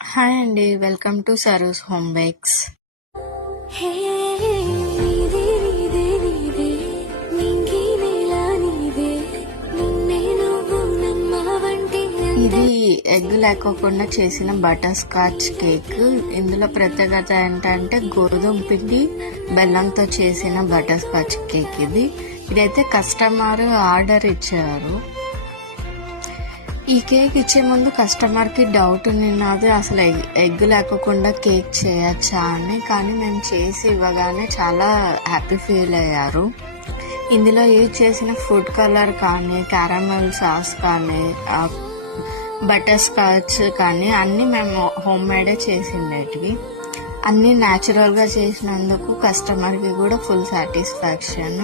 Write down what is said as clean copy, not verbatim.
Hi అండి. Welcome to Saroo's home bakes. Hey నీదే నీదే నీదే నింగి నేల నీదే నిన్నే నువ్వు నమ్మవంటే ఇది ఎగ్ లేకోకుండా చేసిన బటర్ స్కాచ్ కేక్. ఇందులో ప్రత్యేకత ఏంటంటే గోధుమ పిండి బెల్లంతో చేసిన బటర్ స్కాచ్ కేక్. ఇదైతే కస్టమర్ ఆర్డర్ ఇచ్చారు. ఈ కేక్ ఇచ్చే ముందు కస్టమర్కి డౌట్ ఉన్నది, అసలు ఎగ్ లేకుండా కేక్ చేయొచ్చా అని. కానీ మేము చేసి ఇవ్వగానే చాలా హ్యాపీ ఫీల్ అయ్యారు. ఇందులో యూజ్ చేసిన ఫుడ్ కలర్ కానీ, క్యారమెల్ సాస్ కానీ, బటర్ స్కాచ్ కానీ అన్నీ మేము హోమ్ మేడే చేసిండేటివి. అన్నీ న్యాచురల్గా చేసినందుకు కస్టమర్కి కూడా ఫుల్ సాటిస్ఫాక్షన్.